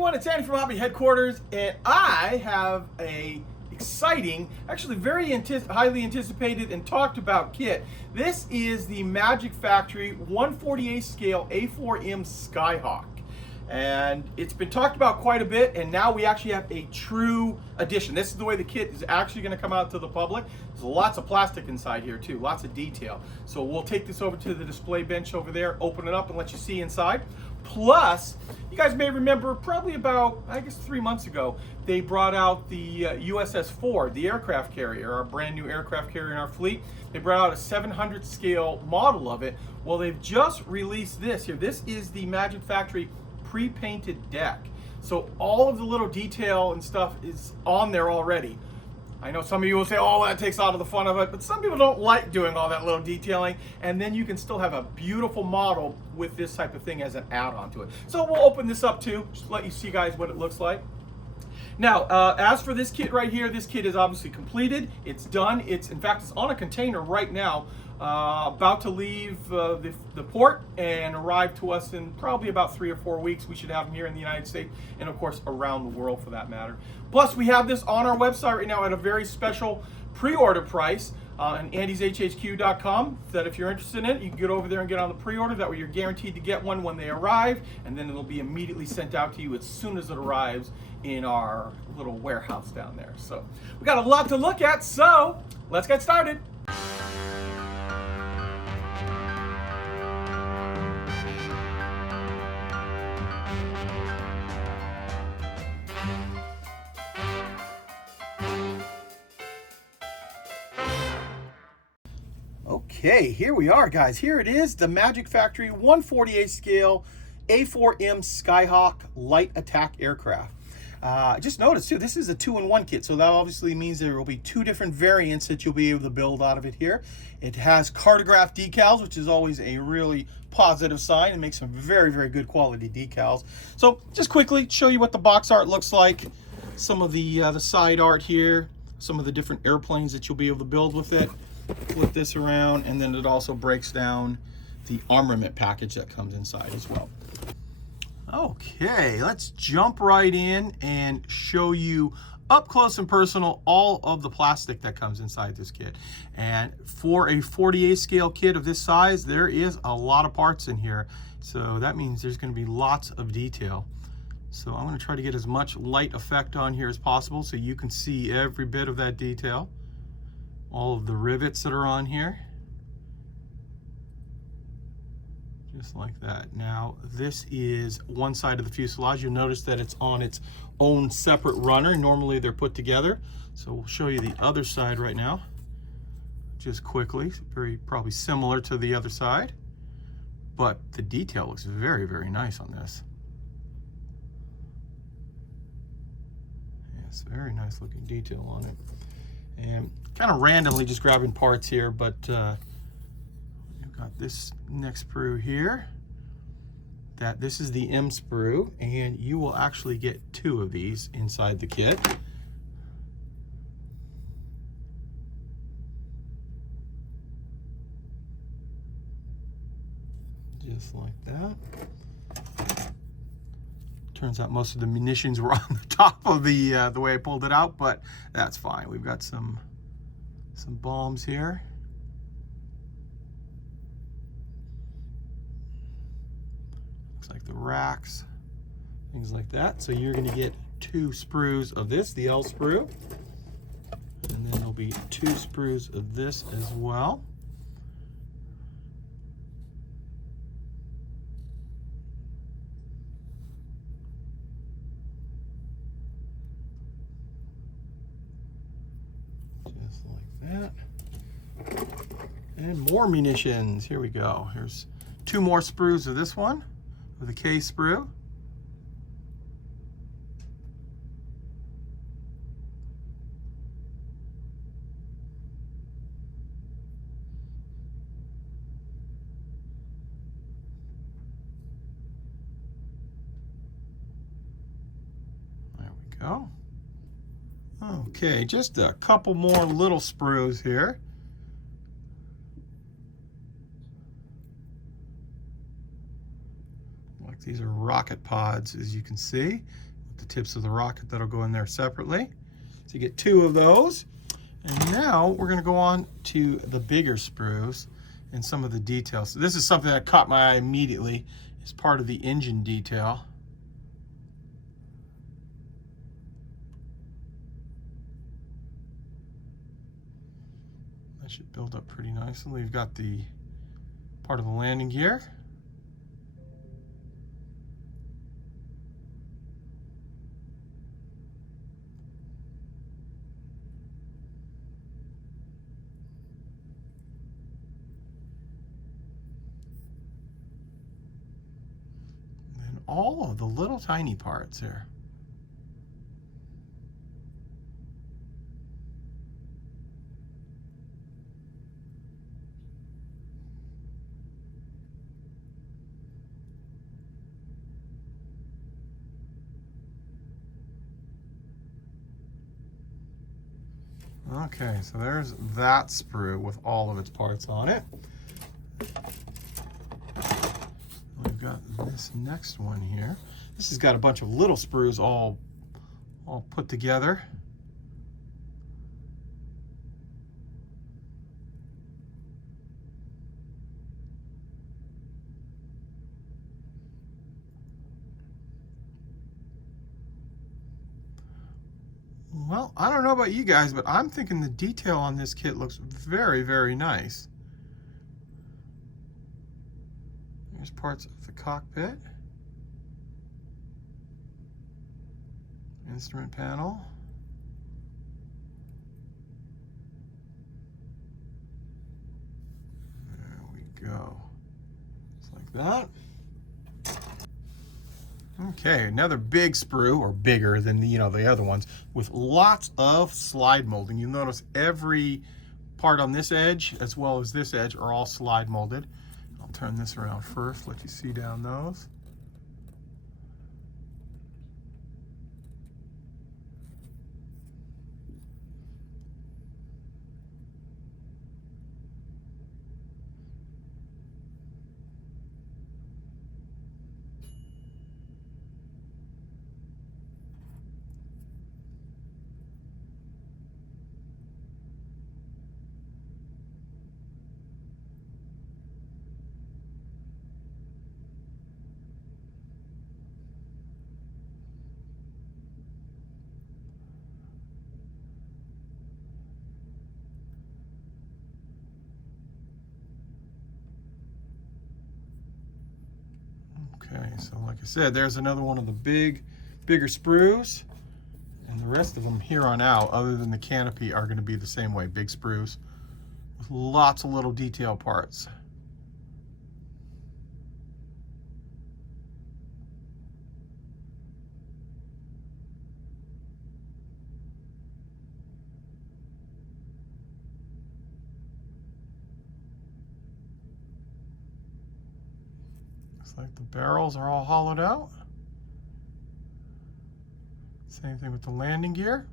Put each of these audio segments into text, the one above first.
everyone, it's Andy from Hobby Headquarters, and I have a exciting, actually very highly anticipated and talked about kit. This is the Magic Factory 1/48 scale A4M Skyhawk. And it's been talked about quite a bit, and now we actually have a true edition. This is the way the kit is actually going to come out to the public. There's lots of plastic inside here too, lots of detail. So we'll take this over to the display bench over there, open it up and let you see inside. Plus, you guys may remember probably about, I guess 3 months ago, they brought out the USS Ford, the aircraft carrier, our brand new aircraft carrier in our fleet. They brought out a 700 scale model of it. Well, they've just released this here. This is the Magic Factory pre-painted deck. So all of the little detail and stuff is on there already. I know some of you will say, oh, that takes out of the fun of it, but some people don't like doing all that little detailing, and then you can still have a beautiful model with this type of thing as an add-on to it. So we'll open this up too, just to let you see guys what it looks like. Now, as for this kit right here, this kit is obviously completed. It's done. In fact, it's on a container right now, about to leave the port and arrive to us in probably about 3 or 4 weeks. We should have them here in the United States and, of course, around the world for that matter. Plus, we have this on our website right now at a very special pre-order price on andyshhq.com. That if you're interested in it, you can get over there and get on the pre-order. That way you're guaranteed to get one when they arrive, and then it'll be immediately sent out to you as soon as it arrives in our little warehouse down there. So we got a lot to look at, so let's get started. Okay, here we are, guys. Here it is, the Magic Factory 1/48 scale A4M Skyhawk light attack aircraft. I just noticed too, this is a 2-in-1 kit, so that obviously means there will be 2 different variants that you'll be able to build out of it here. It has cartograph decals, which is always a really positive sign, and makes some very, very good quality decals. So just quickly show you what the box art looks like, some of the side art here, some of the different airplanes that you'll be able to build with it. Flip this around, and then it also breaks down the armament package that comes inside as well. Okay, let's jump right in and show you up close and personal all of the plastic that comes inside this kit. And for a 48 scale kit of this size, there is a lot of parts in here, so that means there's going to be lots of detail. So I'm going to try to get as much light effect on here as possible so you can see every bit of that detail. All of the rivets that are on here, just like that. Now, this is one side of the fuselage. You'll notice that it's on its own separate runner. Normally they're put together. So we'll show you the other side right now, just quickly. Very probably similar to the other side, but the detail looks very, very nice on this. Yes, very nice looking detail on it. And kind of randomly just grabbing parts here, but you've got this next sprue here. This is the M sprue, and you will actually get 2 of these inside the kit. Just like that. Turns out most of the munitions were on the top of the way I pulled it out, but that's fine. We've got some bombs here. Looks like the racks, things like that. So you're going to get 2 sprues of this, the L sprue, and then there'll be 2 sprues of this as well. Just like that. And more munitions. Here we go. Here's 2 more sprues of this one, with a K sprue. There we go. Okay, just a couple more little sprues here. Like these are rocket pods, as you can see. the tips of the rocket that'll go in there separately. So you get 2 of those. And now we're going to go on to the bigger sprues and some of the details. So this is something that caught my eye immediately as part of the engine detail. That should build up pretty nicely. We've got the part of the landing gear. All of the little tiny parts here. Okay, so there's that sprue with all of its parts on it. We've got this next one here. This has got a bunch of little sprues all put together. Well, I don't know about you guys, but I'm thinking the detail on this kit looks very, very nice. Here's parts of the cockpit, instrument panel. There we go. Just like that. Okay, another big sprue, or bigger than the other ones, with lots of slide molding. You'll notice every part on this edge as well as this edge are all slide molded. I'll turn this around first, let you see down those. Okay, so like I said, there's another one of the bigger sprues, and the rest of them here on out, other than the canopy, are going to be the same way, big sprues with lots of little detail parts. Looks like the barrels are all hollowed out. Same thing with the landing gear.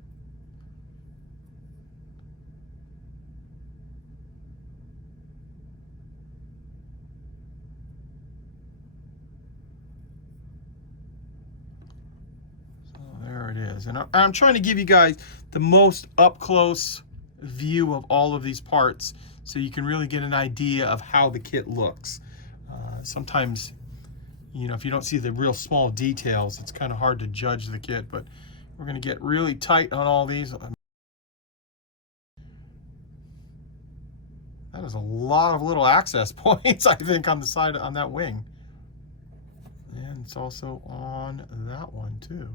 So there it is. And I'm trying to give you guys the most up-close view of all of these parts so you can really get an idea of how the kit looks. Sometimes, if you don't see the real small details, it's kind of hard to judge the kit, but we're going to get really tight on all these. That is a lot of little access points, I think, on the side, on that wing. And it's also on that one, too.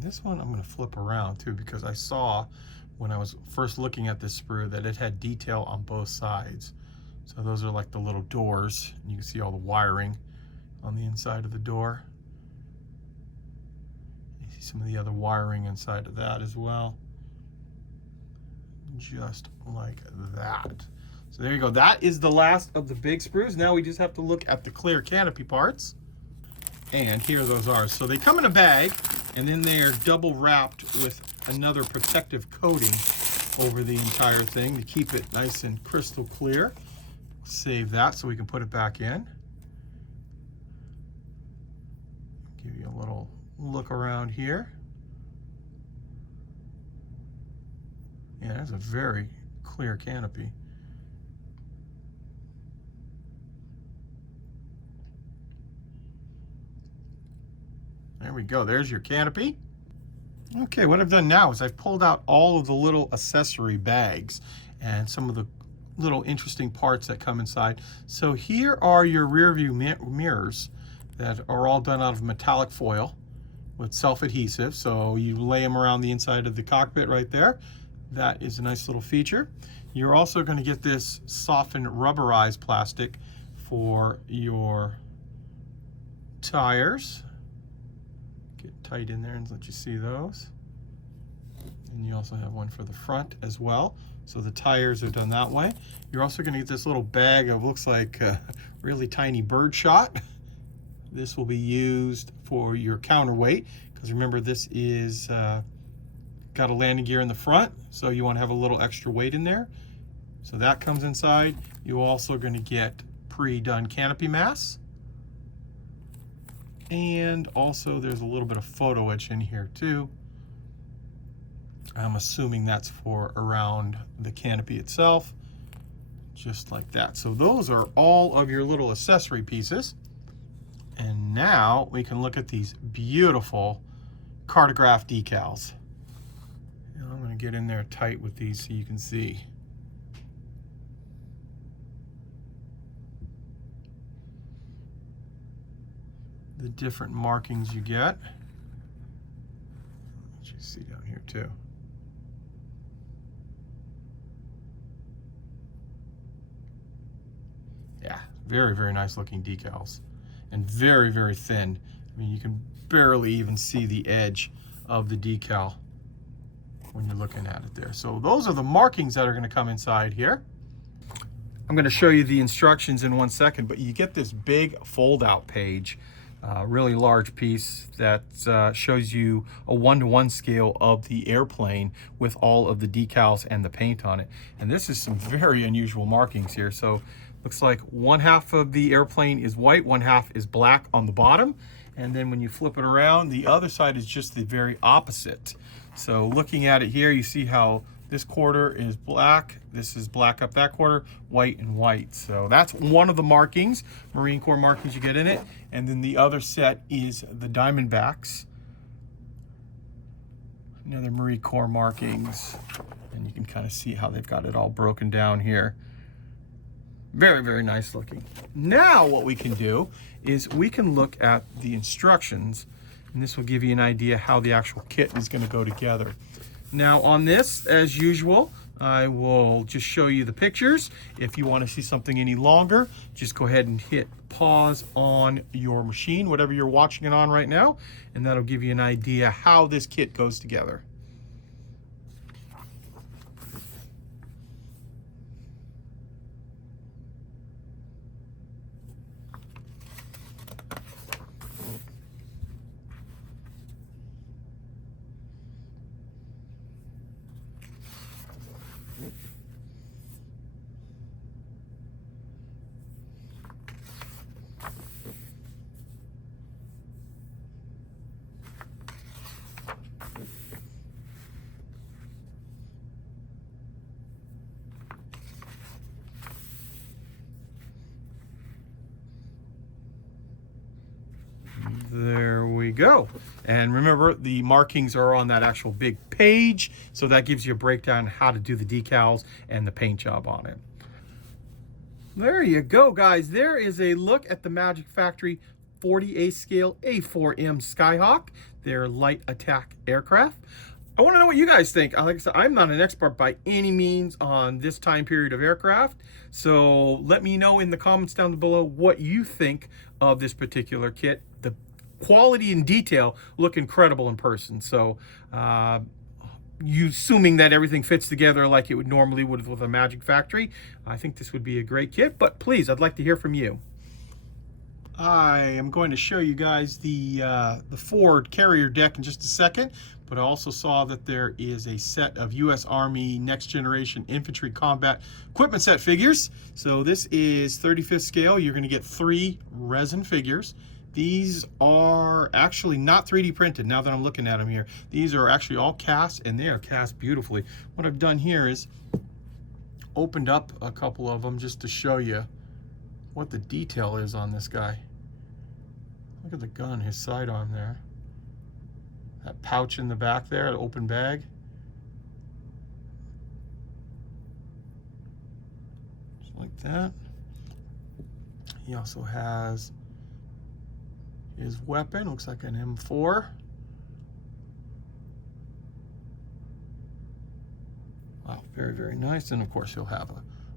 This one I'm going to flip around too, because I saw when I was first looking at this sprue that it had detail on both sides. So those are like the little doors, and you can see all the wiring on the inside of the door. You some of the other wiring inside of that as well. Just like that. So there you go. That is the last of the big sprues. Now we just have to look at the clear canopy parts. And here those are. So they come in a bag, and then they are double wrapped with another protective coating over the entire thing to keep it nice and crystal clear. Save that so we can put it back in. Give you a little look around here. Yeah, that's a very clear canopy. There we go, there's your canopy. Okay, what I've done now is I've pulled out all of the little accessory bags and some of the little interesting parts that come inside. So here are your rear view mirrors that are all done out of metallic foil with self-adhesive. So you lay them around the inside of the cockpit right there. That is a nice little feature. You're also going to get this softened rubberized plastic for your tires. Get tight in there and let you see those. And you also have one for the front as well. So the tires are done that way. You're also going to get this little bag of, looks like a really tiny bird shot. This will be used for your counterweight, because remember this is got a landing gear in the front, so you want to have a little extra weight in there. So that comes inside. You're also going to get pre-done canopy mass. And also there's a little bit of photo etch in here too. I'm assuming that's for around the canopy itself, just like that. So those are all of your little accessory pieces. And now we can look at these beautiful cartograph decals. And I'm going to get in there tight with these so you can see. The different markings you get. Let you see down here too. Yeah, very, very nice looking decals. And very, very thin. I mean, you can barely even see the edge of the decal when you're looking at it there. So those are the markings that are going to come inside here. I'm going to show you the instructions in 1 second, but you get this big fold-out page, really large piece that shows you a 1-to-1 scale of the airplane with all of the decals and the paint on it. And this is some very unusual markings here. So looks like 1/2 of the airplane is white, 1/2 is black on the bottom. And then when you flip it around, the other side is just the very opposite. So looking at it here, you see how this quarter is black, this is black up that quarter, white and white. So that's one of the markings, Marine Corps markings you get in it. And then the other set is the Diamondbacks. Another Marine Corps markings. And you can kind of see how they've got it all broken down here. Very, very nice looking. Now what we can do is we can look at the instructions, and this will give you an idea how the actual kit is going to go together. Now on this, as usual, I will just show you the pictures. If you want to see something any longer, just go ahead and hit pause on your machine, whatever you're watching it on right now, and that'll give you an idea how this kit goes together. There we go. And remember, the markings are on that actual big page, so that gives you a breakdown how to do the decals and the paint job on it. There you go, guys. There is a look at the Magic Factory 40A scale A4M Skyhawk, their light attack aircraft. I want to know what you guys think. Like I said, I'm not an expert by any means on this time period of aircraft, so let me know in the comments down below what you think of this particular kit. The quality and detail look incredible in person. So you assuming that everything fits together like it would normally would with a Magic Factory, I think this would be a great kit. But please, I'd like to hear from you. I am going to show you guys the Ford carrier deck in just a second, but I also saw that there is a set of U.S. Army Next Generation Infantry Combat Equipment Set figures. So this is 35th scale. You're going to get 3 resin figures. These are actually not 3D printed now that I'm looking at them here. These are actually all cast, and they are cast beautifully. What I've done here is opened up a couple of them just to show you what the detail is on this guy. Look at the gun, his sidearm there. That pouch in the back there, the open bag. Just like that. He also has his weapon, looks like an M4. Wow, very, very nice. And of course he'll have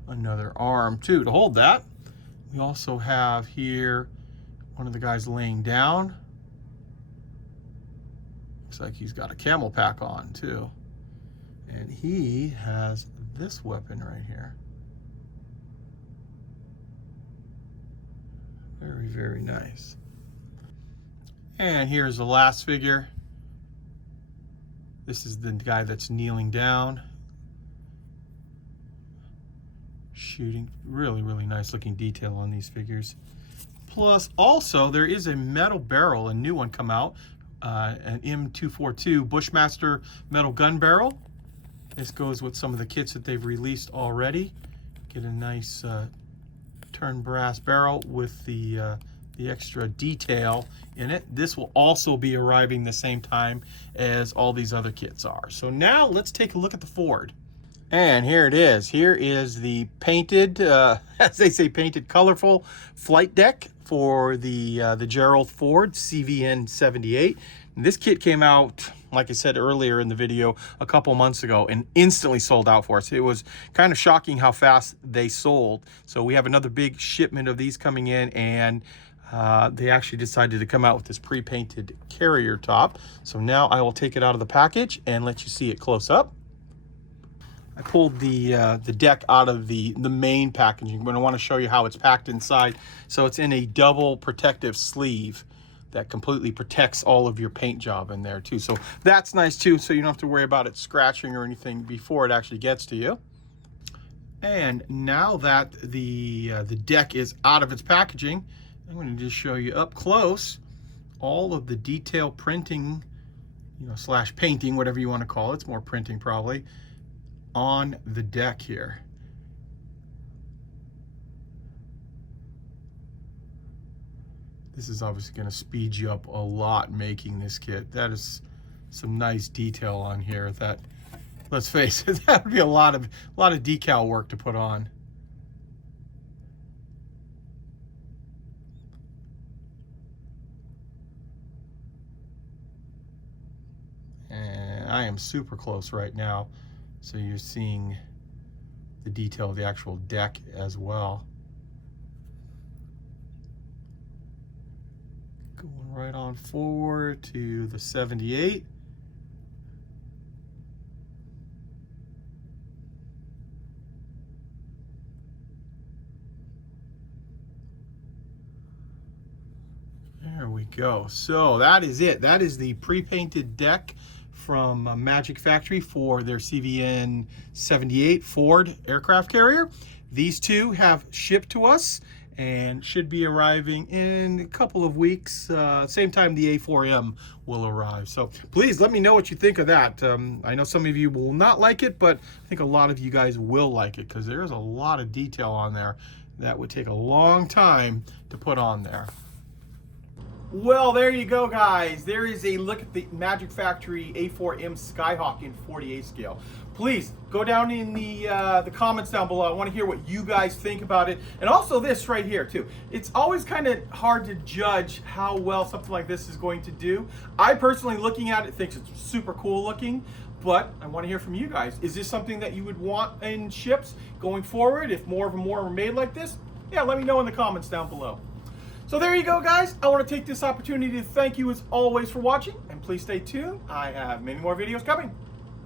another arm too to hold that. We also have here one of the guys laying down. Looks like he's got a camel pack on too. And he has this weapon right here. Very, very nice. And here's the last figure. This is the guy that's kneeling down, shooting. Really, really nice looking detail on these figures. Plus, also, there is a metal barrel, a new one come out, an M242 Bushmaster metal gun barrel. This goes with some of the kits that they've released already. Get a nice turned brass barrel with the extra detail in it. This will also be arriving the same time as all these other kits are. So now let's take a look at the Ford. And here it is. Here is the painted, as they say, painted colorful flight deck for the Gerald Ford CVN 78. And this kit came out, like I said earlier in the video, a couple months ago and instantly sold out for us. It was kind of shocking how fast they sold. So we have another big shipment of these coming in, and they actually decided to come out with this pre-painted carrier top. So now I will take it out of the package and let you see it close up. I pulled the deck out of the main packaging, but I want to show you how it's packed inside. So it's in a double protective sleeve that completely protects all of your paint job in there too. So that's nice too, so you don't have to worry about it scratching or anything before it actually gets to you. And now that the deck is out of its packaging, I'm going to just show you up close all of the detail printing, slash painting, whatever you want to call it. It's more printing probably, on the deck here. This is obviously going to speed you up a lot making this kit. That is some nice detail on here. That, let's face it, that would be a lot of decal work to put on. And I am super close right now, so you're seeing the detail of the actual deck as well. Going right on forward to the 78. There we go. So that is it. That is the pre-painted deck from Magic Factory for their CVN 78 Ford aircraft carrier. These two have shipped to us and should be arriving in a couple of weeks. Same time the A4M will arrive. So please let me know what you think of that. I know some of you will not like it, but I think a lot of you guys will like it because there's a lot of detail on there that would take a long time to put on there. Well, there you go, guys. There is a look at the Magic Factory A4M Skyhawk in 48 scale. Please go down in the comments down below. I want to hear what you guys think about it, and also this right here too. It's always kind of hard to judge how well something like this is going to do. I personally, looking at it, think it's super cool looking, but I want to hear from you guys. Is this something that you would want in ships going forward? If more and more are made like this, yeah, let me know in the comments down below. So there you go, guys. I want to take this opportunity to thank you as always for watching, and please stay tuned. I have many more videos coming.